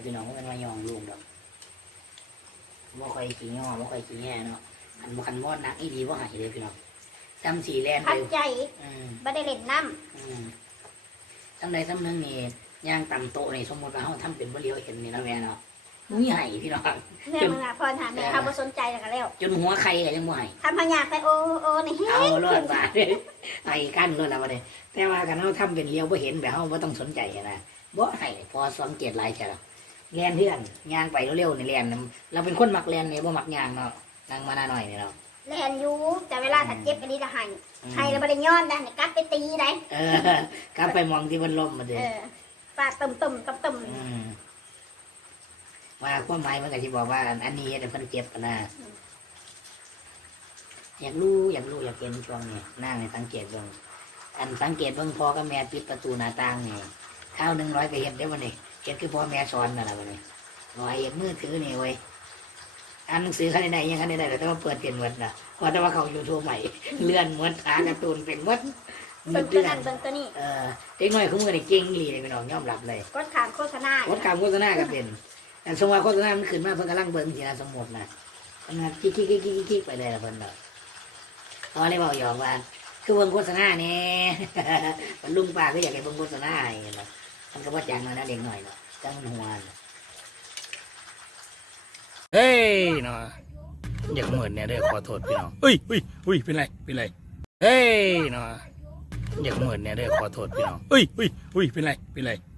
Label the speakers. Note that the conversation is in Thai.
Speaker 1: พี่น้องมันมายองลุงดอกบ่ค่อยขี้งอบ่ค่อยขี้แง่เนาะคันมอดนักอีดีบ่หายเลยพี่น้องจำสีแลน
Speaker 2: พั
Speaker 1: ไป
Speaker 2: ดใจบ่ได้เล่นน้
Speaker 1: จำใดจำหนึ่งนี่ย่างต่ำโตนี่สมมติว่าเขาทำเป็นบ่เลียวเห็นนี่นะแม่เนาะมีไห้พี่น้อง
Speaker 2: ำแม่มึงพรถามแม่เขาบ่สนใจแล้วก็แล้ว
Speaker 1: จนหัวใครก็ยังบ่ไห้
Speaker 2: ทำพญาไปโอนี่เฮ้
Speaker 1: เอา
Speaker 2: ย
Speaker 1: รอดบาดไอ้กั้นรอดแล้วบ่ได้แต่ว่ากันเขาทำเป็นเลียวบ่เห็นแบบเขาบ่ต้องสนใจนะบ่ไห้พอสังเกตหลายแค่ละแลนเพื่อนย่างไปเร็วๆนี่แลนเราเป็นคนมักแลนนี่บ่มักย่างเนาะนั่งมาหน้าหน่อยนี่เนาะ
Speaker 2: แล่นอยู่แต่เวลาถ้าเจ็บอันนี้จะให้แล้วบ่ได้ย้อนได้นี่กัดไปตีได้
Speaker 1: กลับไปมองที่บนลมมาเด้
Speaker 2: ปากตุ่ม
Speaker 1: ว่าความหมายมันก็ที่บอกว่าอันนี้เดี๋ยวเพิ่นเจ็บกันนะอยากรู้อยากเห็นช่วงนี้นั่งในสังเกตเบิ่งอันสังเกตเบิ่งพ่อกับแม่ปิดประตูหน้าต่างนี่ข้าว100ไปเห็นได้บ่นี่เห็นคือพ่อแม่สอนนั่นแหละบ่นี่ร้อยเห็นมือถือนี่เว้ยอ่านหนังสือคันใดยังคันใดแต่ว่าเปิดเป็นหมดน่ะเพราะแต่ว่าเขาอยู่ทั่วใหม่เลื่อนหมดหาการ์ตูนเป็นหมด
Speaker 2: เบิ่งตัวนั้นเบิ่งตัวนี้
Speaker 1: เด็กน้อยเขามือนี่เก่งอีหลีเลยพี่น้องยอมรับเลย
Speaker 2: กดขามโฆษณา
Speaker 1: โฆษณาก็เป็นแต่สมมติว่าโฆษณามันขึ้นมาเพิ่นกำลังเบิ่งทีละสมมตินะมันก็กิ๊กไปเลยละเพิ่นเนาะพอเลยบอกหยอกว่าคือเบิ่งโฆษณาเนี่ย มันลุงป้าก็อยากให้เบิ่งโฆษณาอย่างเงี้ยเนาะมันก็บ่จังเนาะเด็กหน่อยเนาะจังมันหัวเฮ้ยเนาะอยากเหมือนเนี่ยเด้อขอโทษพี่น้องอุ้ยเป็นไรเฮ้ยเนาะอยากเหมือนเนี่ยเด้อขอโทษพี่น้องอุ้ยเป็นไร